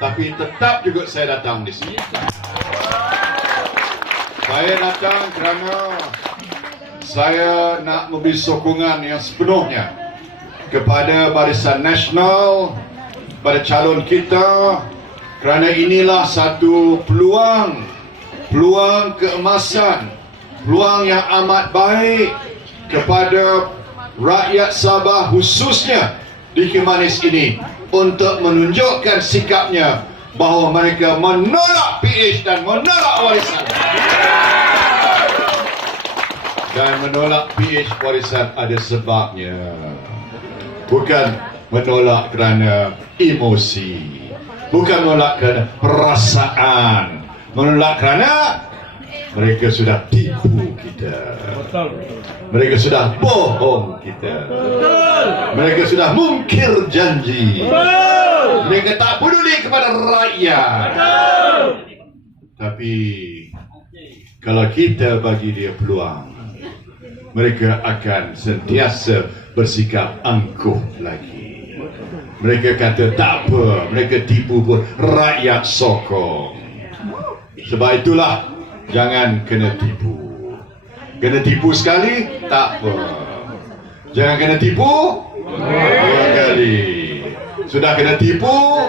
tapi tetap juga saya datang di sini. Saya datang kerana saya nak memberi sokongan yang sepenuhnya kepada Barisan Nasional, pada calon kita, kerana inilah satu peluang keemasan, peluang yang amat baik kepada rakyat Sabah khususnya di Kimanis ini untuk menunjukkan sikapnya bahawa mereka menolak PH dan menolak warisan. Dan menolak PH warisan ada sebabnya. Bukan menolak kerana emosi, bukan menolak kerana perasaan, menolak kerana mereka sudah tipu kita. Mereka sudah bohong kita. Mereka sudah mungkir janji. Mereka tak peduli kepada rakyat. Tapi kalau kita bagi dia peluang, mereka akan sentiasa bersikap angkuh lagi. Mereka kata tak apa, mereka tipu pun rakyat sokong. Sebab itulah jangan kena tipu. Kena tipu sekali, tak apa. Jangan kena tipu dua kali. Sudah kena tipu,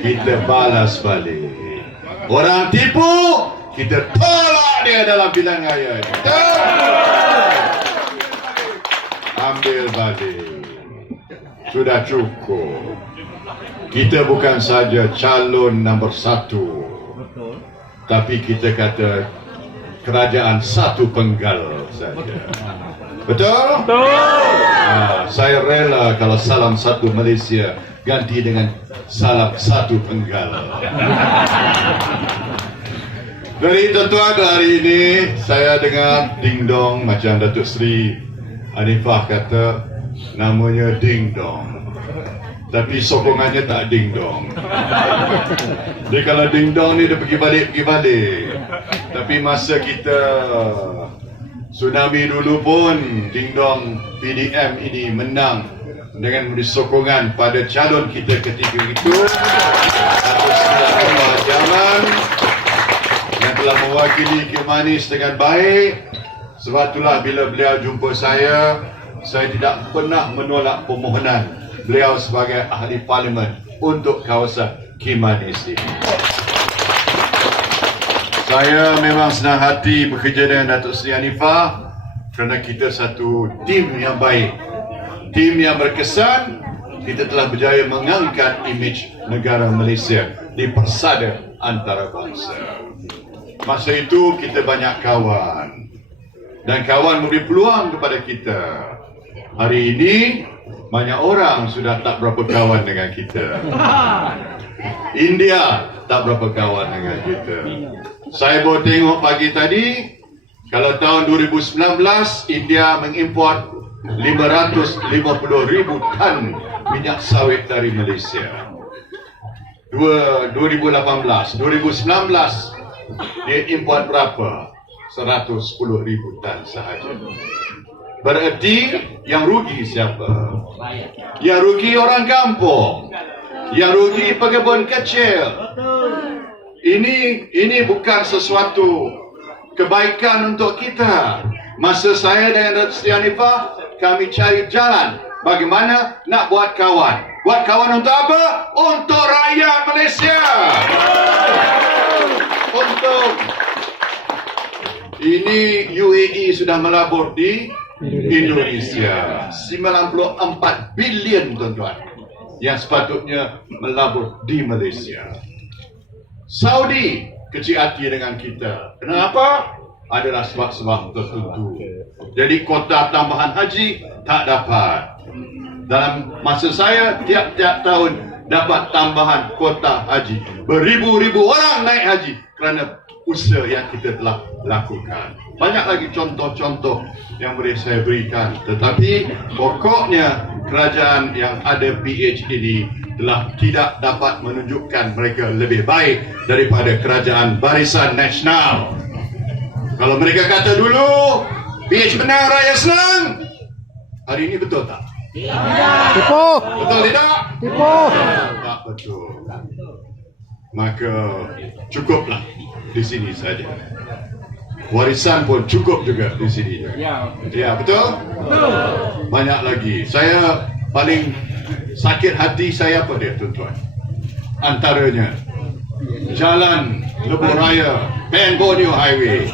kita balas balik. Orang tipu, kita tolak dia dalam pilihan raya. Kita ambil balik. Sudah cukup. Kita bukan saja calon nombor 1, tapi kita kata kerajaan satu penggal saja. Betul? Betul. Saya rela kalau salam satu Malaysia ganti dengan salam satu penggal. Dari tuan-tuan, hari ini saya dengar ding dong macam Datuk Seri Hanifah kata namanya ding dong. Tapi sokongannya tak ding dong. Dia kalau ding dong ni dia pergi balik. Tapi masa kita tsunami dulu pun ding dong PDM ini menang dengan memberi sokongan pada calon kita ketika itu, Datuk Seri Anwar Jaman, yang telah mewakili Kimanis dengan baik. Sebab itulah bila beliau jumpa saya tidak pernah menolak permohonan beliau sebagai ahli parlimen untuk kawasan Kimanis ini. Saya memang senang hati bekerja dengan Datuk Seri Hanifah kerana kita satu tim yang baik, tim yang berkesan. Kita telah berjaya mengangkat imej negara Malaysia di persada antarabangsa. Masa itu kita banyak kawan, dan kawan memberi peluang kepada kita. Hari ini banyak orang sudah tak berapa kawan dengan kita. India tak berapa kawan dengan kita. Saya baru tengok pagi tadi, kalau tahun 2019 India mengimport 550,000 tan minyak sawit dari Malaysia. 2018, 2019 dia import berapa? 110,000 tan sahaja. Berarti yang rugi siapa? Yang rugi orang kampung. Yang rugi pekebun kecil. Ini bukan sesuatu kebaikan untuk kita. Masa saya dengan Datuk Seri Hanifah, kami cari jalan bagaimana nak buat kawan. Buat kawan untuk apa? Untuk rakyat Malaysia. Untuk ini UAE sudah melabur di Indonesia 94 bilion tuan-tuan yang sepatutnya melabur di Malaysia. Saudi kecil hati dengan kita. Kenapa? Adalah sebab-sebab tertentu. Jadi kota tambahan haji tak dapat. Dalam masa saya tiap-tiap tahun dapat tambahan kota haji. Beribu-ribu orang naik haji kerana usaha yang kita telah lakukan. Banyak lagi contoh-contoh yang boleh saya berikan. Tetapi pokoknya kerajaan yang ada PH ini telah tidak dapat menunjukkan mereka lebih baik daripada kerajaan Barisan Nasional. Kalau mereka kata dulu PH menang rakyat senang, hari ini betul tak? Tipu. Betul tidak? Tipu. Tak betul. maka cukuplah di sini saja. Warisan pun cukup juga di sini juga. Ya, betul? Banyak lagi. Saya paling sakit hati saya apa dia, tuan-tuan? Antaranya Jalan Lebuh Raya Pen Borneo Highway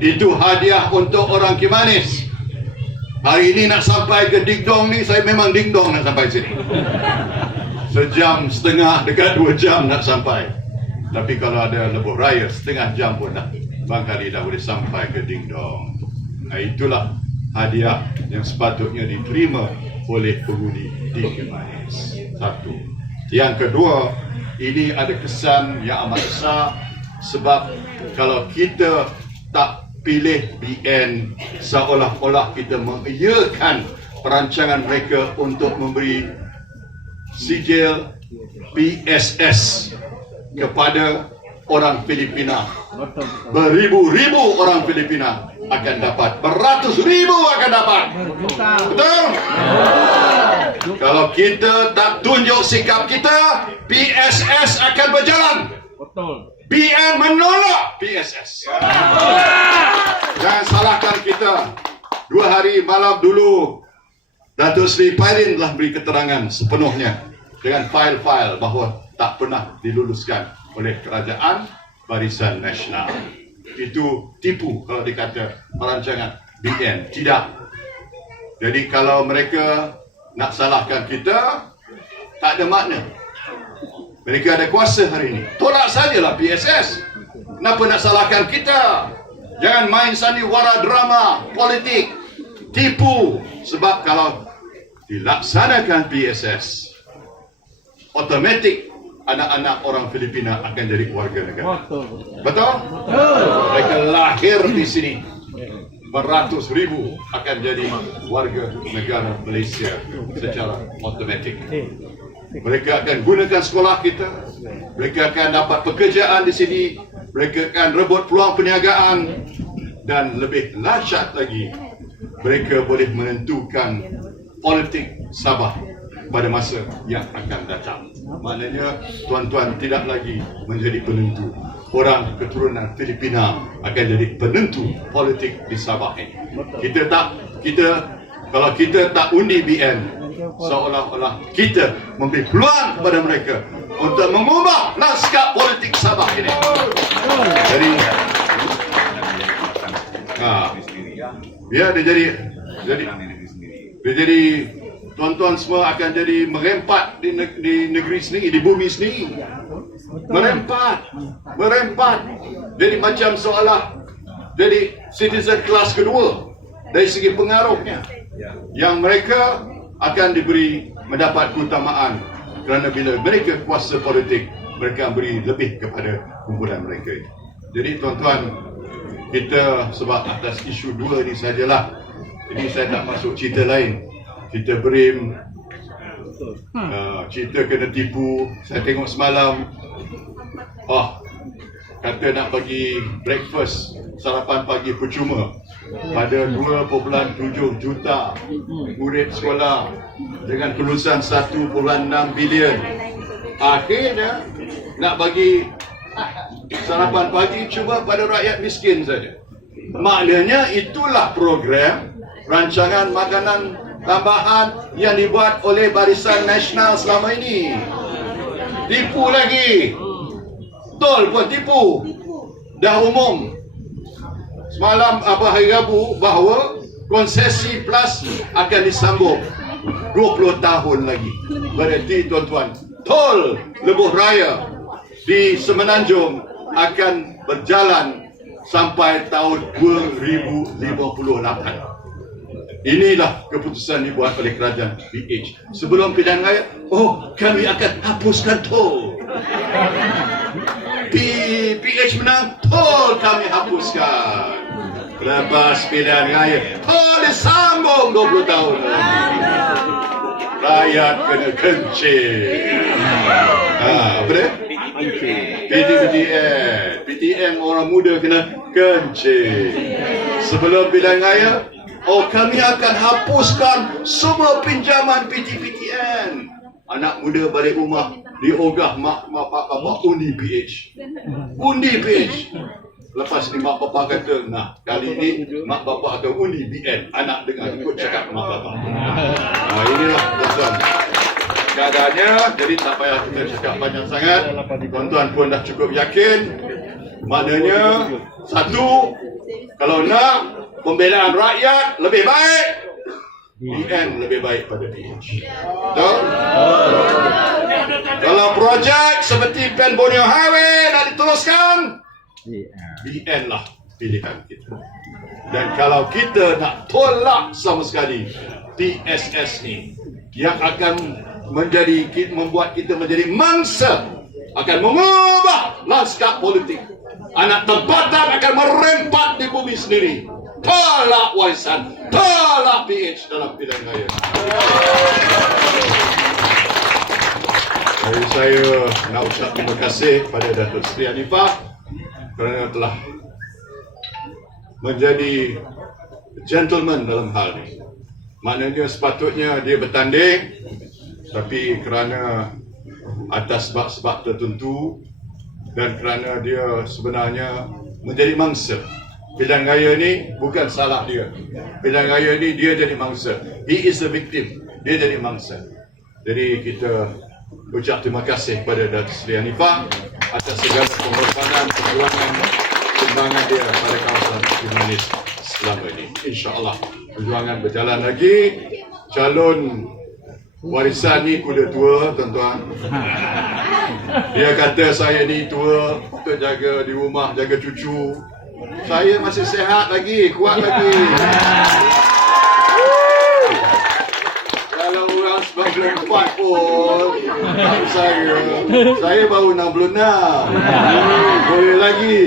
itu hadiah untuk orang Kimanis. Hari ini nak sampai ke Dingdong ni, saya memang Dingdong nak sampai sini. Sejam setengah, dekat 2 jam nak sampai. Tapi kalau ada Lebuh Raya, setengah jam pun dah, barangkali dah boleh sampai ke Dingdong. Nah, itulah hadiah yang sepatutnya diterima oleh pengundi di Kimanis. Satu. Yang kedua, ini ada kesan yang amat besar, sebab kalau kita tak pilih BN, seolah-olah kita mengiyakan perancangan mereka untuk memberi sijil PSS kepada orang Filipina. Beribu-ribu orang Filipina akan dapat, beratus ribu akan dapat. Betul? Kalau kita tak tunjuk sikap kita, PSS akan berjalan. BN menolak PSS. Jangan salahkan kita. 2 hari malam dulu, Datuk Seri Pairin telah beri keterangan sepenuhnya dengan fail-fail bahawa tak pernah diluluskan oleh Kerajaan Barisan Nasional. Itu tipu kalau dikata perancangan BN. Tidak. Jadi kalau mereka nak salahkan kita, tak ada makna. Mereka ada kuasa hari ini. Tolak sajalah PSS. Kenapa nak salahkan kita? Jangan main sandiwara drama politik, tipu. Sebab kalau dilaksanakan PSS, automatik anak-anak orang Filipina akan jadi warga negara. Betul? Mereka lahir di sini, beratus ribu akan jadi warga negara Malaysia secara automatik. Mereka akan gunakan sekolah kita, mereka akan dapat pekerjaan di sini, mereka akan rebut peluang perniagaan, dan lebih dahsyat lagi, mereka boleh menentukan politik Sabah pada masa yang akan datang. Maknanya tuan-tuan tidak lagi menjadi penentu. Orang keturunan Filipina akan jadi penentu politik di Sabah ini. Kalau kita tak undi BN, seolah-olah kita memberi peluang kepada mereka untuk mengubah lanskap politik Sabah ini. Jadi, dia jadi tuan-tuan semua akan jadi merempat di negeri sendiri, di bumi sendiri. Merempat. Jadi macam seolah jadi citizen kelas kedua dari segi pengaruhnya, yang mereka akan mendapat keutamaan kerana bila mereka kuasa politik, mereka beri lebih kepada kumpulan mereka. Jadi tuan-tuan, kita sebab atas isu 2 ni sajalah, ini saya tak masuk cerita lain. Cerita Brim, cerita kena tipu. Saya tengok semalam, kata nak bagi breakfast, sarapan pagi percuma pada 2.7 juta murid sekolah dengan kelulusan 1.6 bilion. Akhirnya nak bagi sarapan pagi cuma pada rakyat miskin saja. Maknanya itulah program rancangan makanan tambahan yang dibuat oleh Barisan Nasional selama ini. Tipu lagi. Betul pun tipu. Dah umum semalam hari Rabu bahawa konsesi plus akan disambung 20 tahun lagi. Berarti tuan-tuan, tol Lebuh Raya di Semenanjung akan berjalan sampai tahun 2058. Inilah keputusan dibuat oleh kerajaan PH. Sebelum pilihan raya, kami akan hapuskan tol. PH menang, tol kami hapuskan. Lepas pilihan raya, tol disambung 20 tahun. Rakyat kena kencing. Apa dia? PTN orang muda kena kencing. Sebelum pilihan raya, kami akan hapuskan semua pinjaman PTN. anak muda balik rumah diogah mak bapak undi PH. Undi PH. Lepas ni mak bapak kata, nah kali ni mak bapak akan undi BN. Anak dengar ikut cakap mak bapak. Inilah tuan-tuan keadaannya. Jadi tak payah kita cakap panjang sangat. Tuan-tuan pun dah cukup yakin. Maknanya satu, kalau nak pembelaan rakyat lebih baik, BN lebih baik pada PH. Betul? Kalau projek seperti Pen Borneo Highway nak diteruskan, BN lah pilihan kita. Dan kalau kita nak tolak sama sekali PSS ni yang akan membuat kita menjadi mangsa, akan mengubah lanskap politik, anak tempatan akan merempat di bumi sendiri. Tolak warisan, tolak PH dalam pilihan raya. Jadi saya nak ucap terima kasih kepada Datuk Seri Hanifah kerana telah menjadi gentleman dalam hal ini. Maknanya sepatutnya dia bertanding, tapi kerana atas sebab-sebab tertentu dan kerana dia sebenarnya menjadi mangsa. Pilihan raya ni bukan salah dia. Pilihan raya ni dia jadi mangsa. He is a victim. Dia jadi mangsa. Jadi kita ucap terima kasih kepada Datuk Seri Hanifah atas segala pengorbanan, perjuangan, sumbangan dia pada kawasan humanis selama ini. InsyaAllah perjuangan berjalan lagi. Calon warisan ni kuda tua, tuan-tuan. Dia kata saya ni tua untuk jaga di rumah, jaga cucu. Saya masih sehat lagi, kuat lagi. Kalau orang 94 pun tak saya baru 66. Boleh lagi.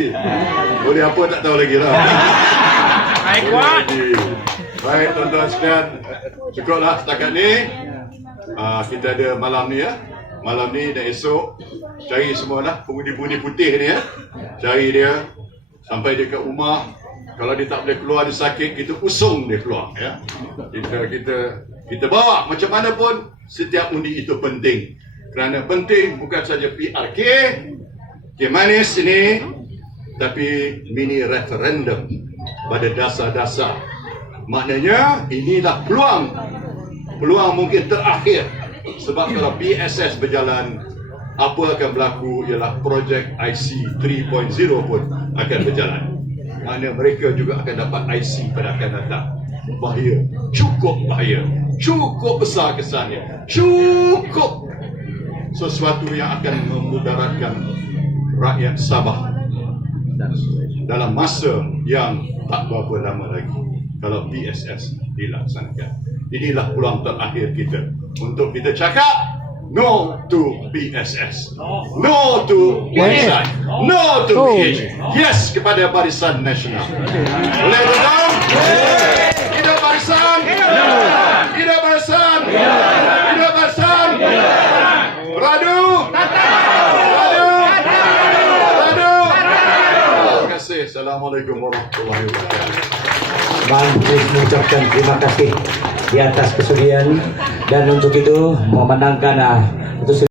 Boleh apa tak tahu lagi lah. Baik, kuat. Baik tuan-tuan sekalian, cukuplah setakat ni. Kita ada malam ni ya. Malam ni dan esok cari semualah pengundi-pengundi putih ni ya. Cari dia sampai dia kat rumah. Kalau dia tak boleh keluar, dia sakit, kita usung dia keluar ya. Kita bawa macam mana pun. Setiap undi itu penting. Kerana penting bukan saja PRK manis ini, tapi mini referendum pada dasar-dasar. Maknanya inilah peluang mungkin terakhir. Sebab kalau PSS berjalan, apa akan berlaku ialah projek IC 3.0 pun akan berjalan. Mana mereka juga akan dapat IC pada akan datang. Bahaya, cukup bahaya, cukup besar kesannya, cukup sesuatu yang akan memudaratkan rakyat Sabah dalam masa yang tak berapa lama lagi kalau PSS dilaksanakan. Inilah peluang terakhir kita untuk kita cakap no to PSS, no to Barisan, no to PH, yes kepada Barisan Nasional. Boleh betul? Hidup Barisan, hidup Barisan, hidup Barisan. Radu, Radu, Radu. Terima kasih. Assalamualaikum warahmatullahi wabarakatuh. Mampus mengucapkan terima kasih di atas kesudian, dan untuk itu memenangkan